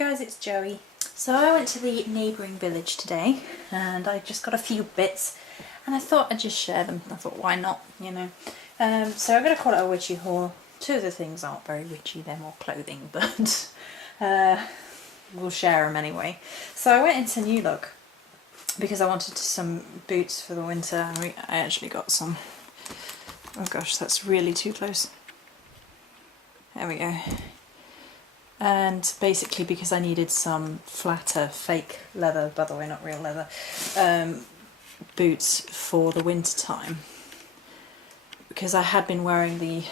guys, it's Joey. So I went to the neighbouring village today and I just got a few bits and I thought I'd just share them. I thought why not, you know. So I'm going to call it a witchy haul. Two of the things aren't very witchy, they're more clothing, but we'll share them anyway. So I went into New Look because I wanted some boots for the winter and I actually got some. Oh gosh, that's really too close. There we go. And basically because I needed some flatter fake leather, by the way, not real leather, boots for the winter time. Because I had been wearing the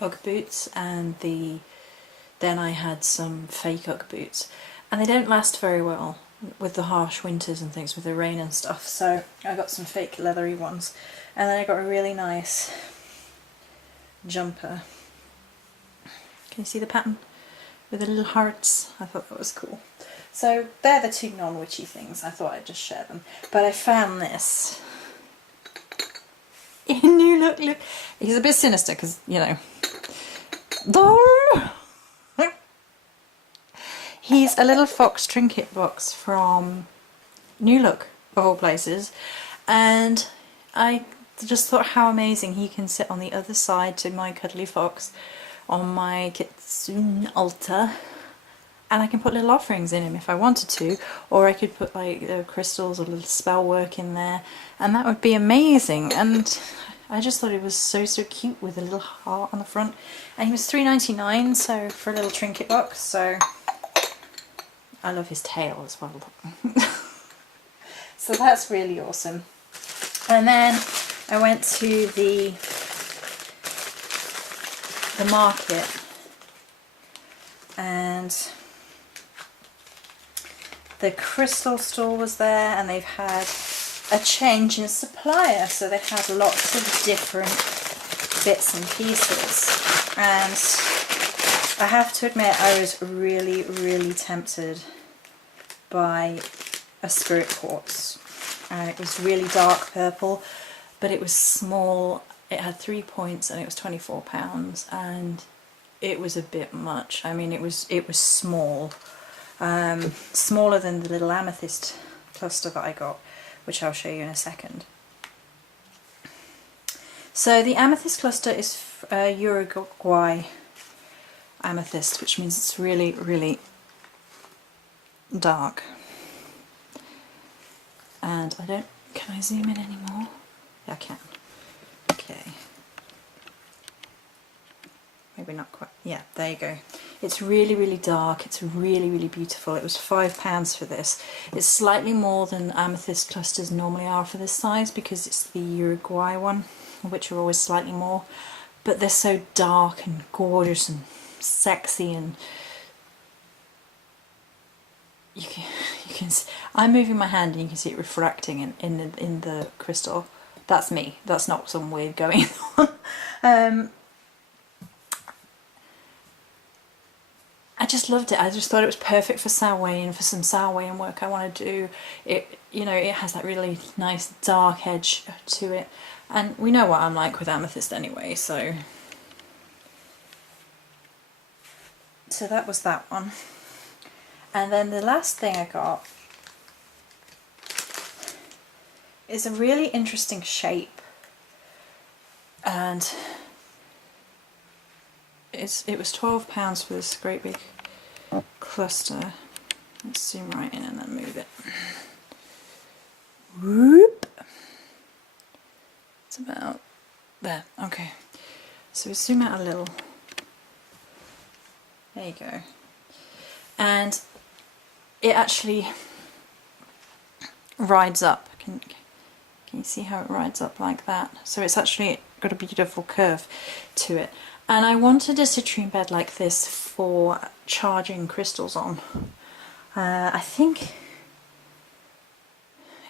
Ugg boots and then I had some fake Ugg boots. And they don't last very well with the harsh winters and things, with the rain and stuff. So I got some fake leathery ones. And then I got a really nice jumper. Can you see the pattern? With the little hearts. I thought that was cool. So they're the two non-witchy things. I thought I'd just share them. But I found this in New Look. Look. He's a bit sinister because, you know. He's a little fox trinket box from New Look, of all places. And I just thought how amazing he can sit on the other side to my cuddly fox on my kitsune altar, and I can put little offerings in him if I wanted to, or I could put like crystals or little spell work in there, and that would be amazing. And I just thought it was so cute with a little heart on the front, and he was $3.99, so for a little trinket box. So I love his tail as well. So that's really awesome. And then I went to the market and the crystal store was there, and they've had a change in supplier, so they had lots of different bits and pieces. And I have to admit I was really tempted by a spirit quartz. It was really dark purple, but it was small. It had 3 points and it was £24, and it was a bit much. I mean, it was small, smaller than the little amethyst cluster that I got, which I'll show you in a second. So the amethyst cluster is Uruguay amethyst, which means it's really dark. And can I zoom in anymore? Yeah, I can. Okay. Maybe not quite. Yeah, there you go. It's really dark. It's really beautiful. It was £5 for this. It's slightly more than amethyst clusters normally are for this size because it's the Uruguay one, which are always slightly more. But they're so dark and gorgeous and sexy, and you can see, I'm moving my hand and you can see it refracting in the crystal. That's me. That's not some weird going on. I just loved it. I just thought it was perfect for Samhain, for some Samhain work I want to do. It, you know, it has that really nice dark edge to it, and we know what I'm like with amethyst anyway. So that was that one. And then the last thing I got is a really interesting shape, and it was £12 for this great big cluster. Let's zoom right in and then move it. Whoop! It's about there. Okay, so we zoom out a little. There you go. And it actually rides up. Can you see how it rides up like that? So it's actually got a beautiful curve to it. And I wanted a citrine bed like this for charging crystals on. I think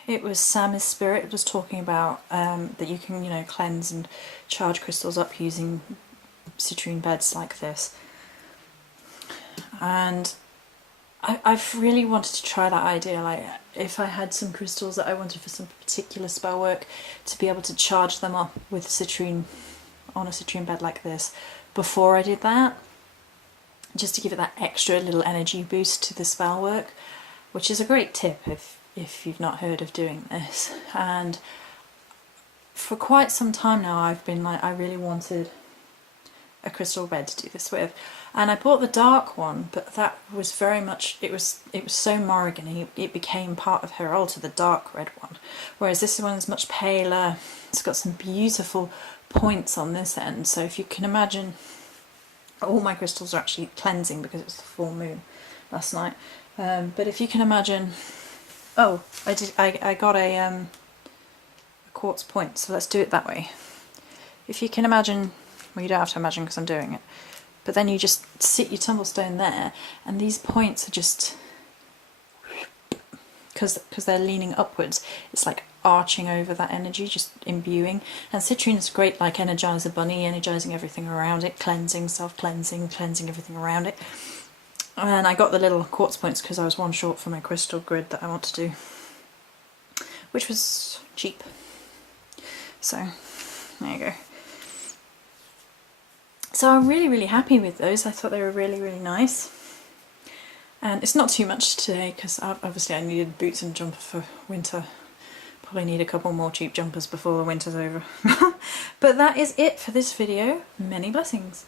it was Sammy's Spirit was talking about that you can, you know, cleanse and charge crystals up using citrine beds like this. And I've really wanted to try that idea, like if I had some crystals that I wanted for some particular spell work, to be able to charge them up with citrine on a citrine bed like this before I did that. just to give it that extra little energy boost to the spell work, which is a great tip if you've not heard of doing this. And for quite some time now I've been like, I really wanted a crystal red to do this with, and I bought the dark one, but that was very much, it was so Morrigan-y, it became part of her altar, the dark red one, whereas this one is much paler. It's got some beautiful points on this end, so if you can imagine, all my crystals are actually cleansing because it was the full moon last night, but if you can imagine, oh, I got a quartz point, so let's do it that way. If you can imagine, well, you don't have to imagine because I'm doing it, but then you just sit your tumblestone there, and these points are just, because they're leaning upwards, it's like arching over that energy, just imbuing. And citrine is great, like Energizer Bunny, energizing everything around it, cleansing, self-cleansing, cleansing everything around it. And I got the little quartz points because I was one short for my crystal grid that I want to do, which was cheap. So there you go. So I'm really, really happy with those. I thought they were really, really nice. And it's not too much today because obviously I needed boots and jumper for winter. Probably need a couple more cheap jumpers before the winter's over. But that is it for this video. Many blessings.